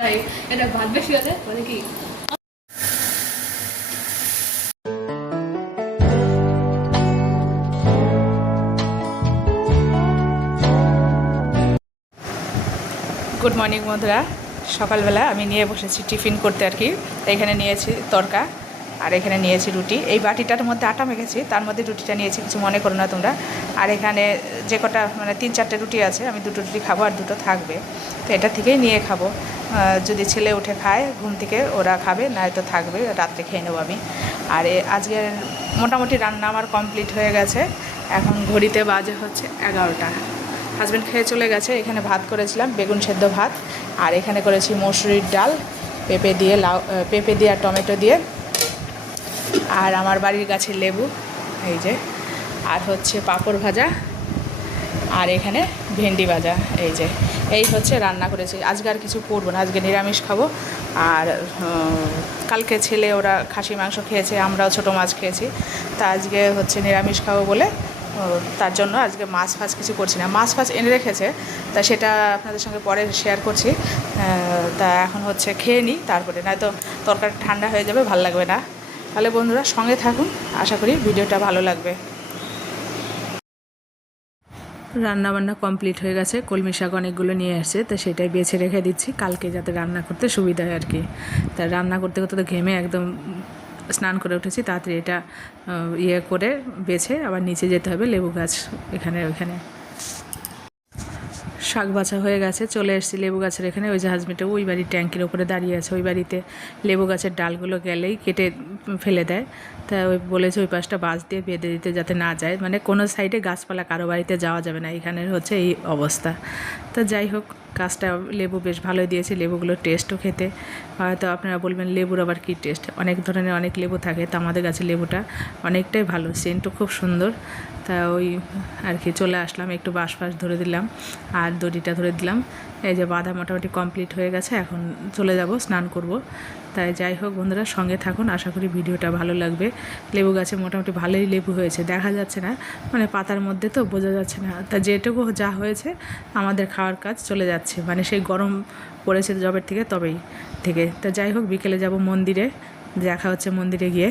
তাই এটা ভাত বেশি আছে বলে কি গুড মর্নিং বন্ধুরা। সকালবেলা আমি নিয়ে বসেছি টিফিন করতে আর কি। এখানে নিয়েছি তরকা আর এখানে নিয়েছি রুটি। এই বাটিটার মধ্যে আটা মেখেছি, তার মধ্যে রুটিটা নিয়েছি, কিছু মনে করো না তোমরা। আর এখানে যে কটা মানে 3-4টে রুটি আছে, আমি 2টো রুটি খাবো আর 2টো থাকবে, তো এটা থেকেই নিয়ে খাবো। যদি ছেলে উঠে খায় ঘুম থেকে ওরা খাবে, নয়তো থাকবে, রাত্রে খেয়ে নেবো আমি। আর আজকের মোটামুটি রান্না আমার কমপ্লিট হয়ে গেছে। এখন ঘড়িতে বাজে হচ্ছে 11টা। হাজব্যান্ড খেয়ে চলে গেছে। এখানে ভাত করেছিলাম, বেগুন সেদ্ধ ভাত, আর এখানে করেছি মসুরির ডাল পেঁপে দিয়ে আর টমেটো দিয়ে, আর আমার বাড়ির গাছের লেবু এই যে, আর হচ্ছে পাঁপড় ভাজা, আর এখানে ভেন্ডি ভাজা। এই হচ্ছে রান্না করেছি। আজকে আর কিছু করবো না, আজকে নিরামিষ খাবো। আর কালকে ছেলে ওরা খাসি মাংস খেয়েছে, আমরাও ছোটো মাছ খেয়েছি, তা আজকে হচ্ছে নিরামিষ খাবো বলে তার জন্য আজকে মাছ ফাছ কিছু করছি না। মাছ ফাছ এনে রেখেছে, তা সেটা আপনাদের সঙ্গে পরে শেয়ার করছি। তা এখন হচ্ছে খেয়ে নিই, তারপরে নয়তো তরকারি ঠান্ডা হয়ে যাবে, ভালো লাগবে না। তাহলে বন্ধুরা সঙ্গে থাকুন, আশা করি ভিডিওটা ভালো লাগবে। রান্নাবান্না কমপ্লিট হয়ে গেছে। কলমি শাক অনেকগুলো নিয়ে আসছে, তো সেটাই বেছে রেখে দিচ্ছি কালকে যাতে রান্না করতে সুবিধা হয় আর কি। তা রান্না করতে করতে তো ঘেমে একদম স্নান করে উঠেছি, তাড়াতাড়ি এটা করে বেছে আবার নিচে যেতে হবে। লেবু গাছ ওইখানে শাক বাছা হয়ে গেছে, চলে এসেছি লেবু গাছের এখানে। ওই যে হাজবেন্ডটা ওই বাড়ির ট্যাঙ্কির ওপরে দাঁড়িয়ে আছে। ওই বাড়িতে লেবু গাছের ডালগুলো গেলেই কেটে ফেলে দেয়, তা ওই বলেছে ওই পাশটা বাঁশ দিয়ে বেঁধে দিতে যাতে না যায়, মানে কোনো সাইডে গাছপালা কারো বাড়িতে যাওয়া যাবে না, এখানের হচ্ছে এই অবস্থা। তো যাই হোক, গাছটা লেবু বেশ ভালোই দিয়েছে। লেবুগুলোর টেস্টও খেতে, হয়তো আপনারা বলবেন লেবুর আবার কী টেস্ট, অনেক ধরনের অনেক লেবু থাকে, তো আমাদের গাছের লেবুটা অনেকটাই ভালো, সেন্টও খুব সুন্দর। তা ওই আর কি চলে আসলাম, একটু বাঁশ ধরে দিলাম আর দড়িটা ধরে দিলাম। এই যে বাঁধা মোটামুটি কমপ্লিট হয়ে গেছে, এখন চলে যাব স্নান করব। তাই যাই হোক বন্ধুরা সঙ্গে থাকুন, আশা করি ভিডিওটা ভালো লাগবে। লেবু গাছে মোটামুটি ভালোই লেবু হয়েছে, দেখা যাচ্ছে না, মানে পাতার মধ্যে তো বোঝা যাচ্ছে না। তা যেটুকু যা হয়েছে আমাদের খাওয়ার কাজ চলে যাচ্ছে, মানে সেই গরম পড়েছে জবের তবেই থেকে। তা যাই হোক, বিকেলে যাব মন্দিরে, দেখা হচ্ছে মন্দিরে গিয়ে।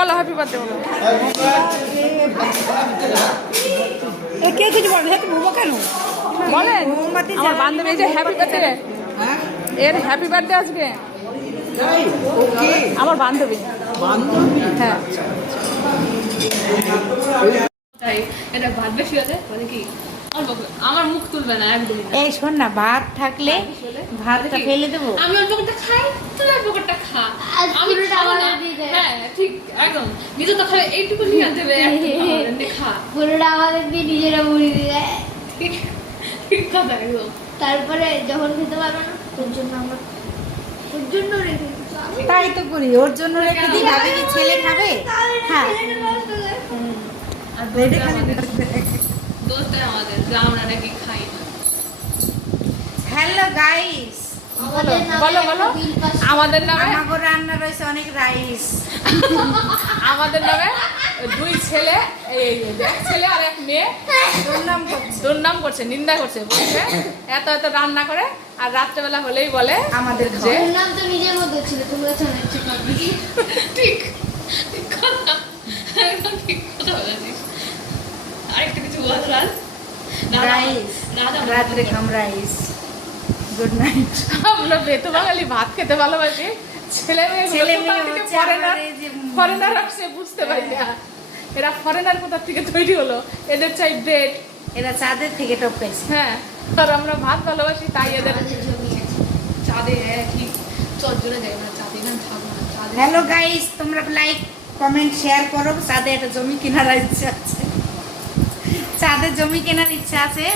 বলো হ্যাপি বার্থডে বলো। কে কিছু বলবে, হ্যাপি বলবো কেন বলেন। আমার বান্ধবী যে হ্যাপি বার্থডে, এর হ্যাপি বার্থডে আজকে আমার বান্ধবী। হ্যাঁ, তাই এটা ভাত বেশি আছে বলে কি আমার মুখ তুলবে না একদমই। এই শোন না, ভাত থাকলে ভাতটা ফেলে দেবো, আমি অল্প করে খাই, তুই অল্প করে খা, আমি খাবো না। হ্যাঁ ঠিক একদম, নিজে তো খাবে, এইটুকু নিয়ে দেবে খা, পুরোটা আমাদের দিয়ে নিজেরা মুড়ি দিয়ে ঠিক কথা একদম। তারপরে যখন খেতে পারবে না, তোর জন্য আমরা তোর জন্য রেখে তাই তো করি, ওর জন্য রেখে দিই, ভাবি কি ছেলে খাবে। হ্যাঁ, দোস্ত আমাদের যে আমরা নাকি খাই না। হ্যালো গাইস, আমাদের নামে বলো একটা বলো বিল পাস আমাদের নামে আমাগো রান্না রয়েছে অনেক রাইস। আমাদের নামে 2 ছেলে, এক ছেলে আর এক মেয়ে দুর্নাম করছে, নিন্দা করছে, বলছে এত এত রান্না করে আর রাত্রেবেলা হলেই বলে আমাদের যে ওর নাম তো নিজের মধ্যে ছিল, তোমরা শোনাচ্ছি পাবলিকে। ঠিক ঠিক কথা, একদম ঠিক কথা বলেছিস। আরেকটা কিছু বল রাজ। রাইস, রাত্রে খাম রাইস। Good night. আমরা বেতু বাঙালি ভাত খেতে ভালোবাসি, ছেলে মেয়ে ছেলে মেয়ে হচ্ছে ফরেনার, আমাদের যে ফরেনার আসছে বুঝতে পারি না এরা ফরেনার কোথা থেকে তৈরি হলো, এদের চাই ব্রেড। এরা চাঁদের থেকে টপকাইছে। হ্যাঁ, আর আমরা ভাত ভালোবাসি তাই এদের। আমাদের জমি আছে। চাঁদে, হ্যাঁ ঠিক, চজ্জরে যাই না চাঁদে, না থাকবো না চাঁদে। হ্যালো গাইস, তোমরা লাইক কমেন্ট শেয়ার করো। চাঁদে একটা জমি কেনার ইচ্ছা আছে, চাঁদে জমি কেনার ইচ্ছা আছে।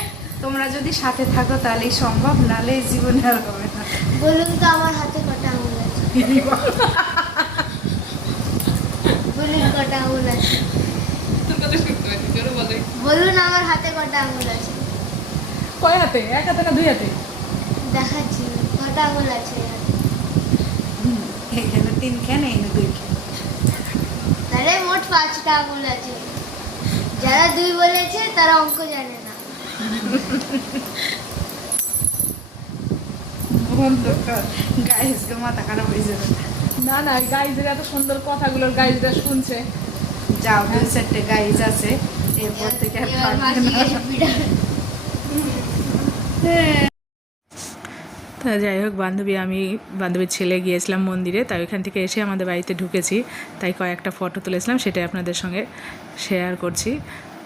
তোমরা যদি সাথে থাকো তাহলেই সম্ভব, নালে জীবনে আর হবে না। বলুন তো আমার হাতে কটা আঙুল আছে? বলুন কটা আঙুল আছে? তোর কথা শুনতে পাচ্ছি, জোরে বলে। বলুন আমার হাতে কটা আঙুল আছে? কয় হাতে, এক হাতে না 2 হাতে? দেখাচ্ছি কটা আঙুল আছে। এখানে 3 খান, এখানে 2 খান। তাহলে মোট 5টা আঙুল আছে। যারা 2 বলেছে তারা অঙ্ক জানে না। বন্ধ কর, গাইস কে মাথা খারাপ হয়ে যাবে। না না, গাইজের এত সুন্দর কথাগুলো গাইজরা শুনছে। যাও, 2-4টে গাইস আছে, এরপর থেকে আর এবার থাকবে মাসি না। এসে পিটাবে। তা যাই হোক, বান্ধবীর ছেলে গিয়েছিলাম মন্দিরে, তাই ওইখান থেকে এসে আমাদের বাড়িতে ঢুকেছি, তাই কয়েকটা ফটো তুলেছিলাম, সেটাই আপনাদের সঙ্গে শেয়ার করছি।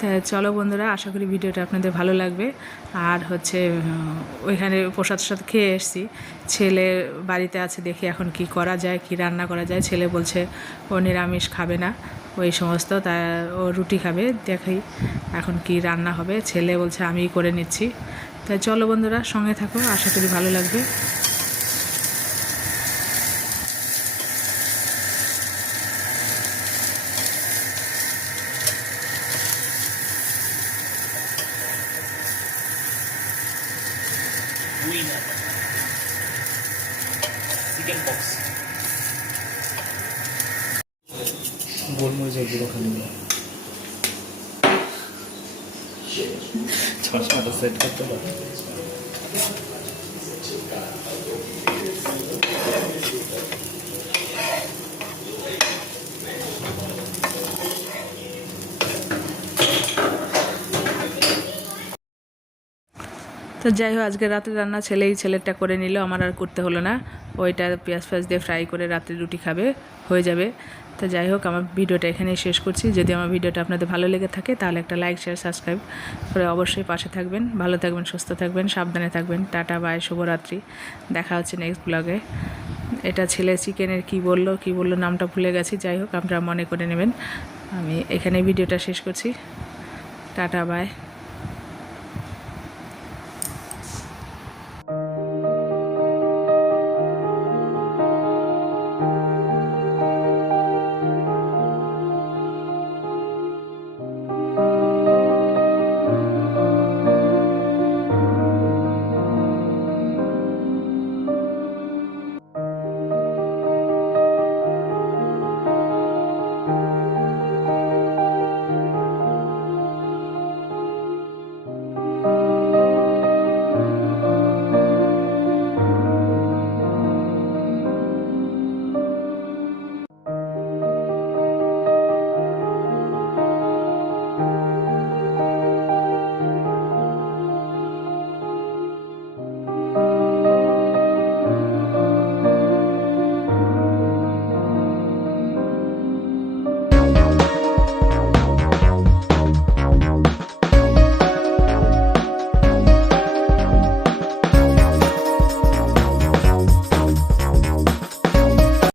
তা চলো বন্ধুরা, আশা করি ভিডিওটা আপনাদের ভালো লাগবে। আর হচ্ছে ওইখানে প্রসাদ খেয়ে এসেছি, ছেলে বাড়িতে আছে, দেখি এখন কি করা যায়, কি রান্না করা যায়। ছেলে বলছে ও নিরামিষ খাবে না, ওই সমস্ত, তা ও রুটি খাবে। দেখি এখন কি রান্না হবে, ছেলে বলছে আমিই করে নিচ্ছি। তাই চলো বন্ধুরা, সঙ্গে থাকো, আশা করি ভালো লাগবে। গোলমরিচের গুঁড়ো খালি চশমাটা সেট করতে পারো। তো যাই হোক, আজকে রাত্রে রান্না ছেলেটা করে নিল, আমার আর করতে হলো না। ওইটা পেঁয়াজ দিয়ে ফ্রাই করে রাত্রে রুটি খাবে, হয়ে যাবে। তো যাই হোক, আমার ভিডিওটা এখানেই শেষ করছি। যদি আমার ভিডিওটা আপনাদের ভালো লেগে থাকে তাহলে একটা লাইক, শেয়ার, সাবস্ক্রাইব করে অবশ্যই পাশে থাকবেন। ভালো থাকবেন, সুস্থ থাকবেন, সাবধানে থাকবেন। টাটা, বাই, শুভরাত্রি। দেখা হচ্ছে নেক্সট ব্লগে। এটা ছেলে চিকেনের কি বললো নামটা ভুলে গেছি। যাই হোক, আপনারা মনে করে নেবেন। আমি এখানেই ভিডিওটা শেষ করছি। Tata, by.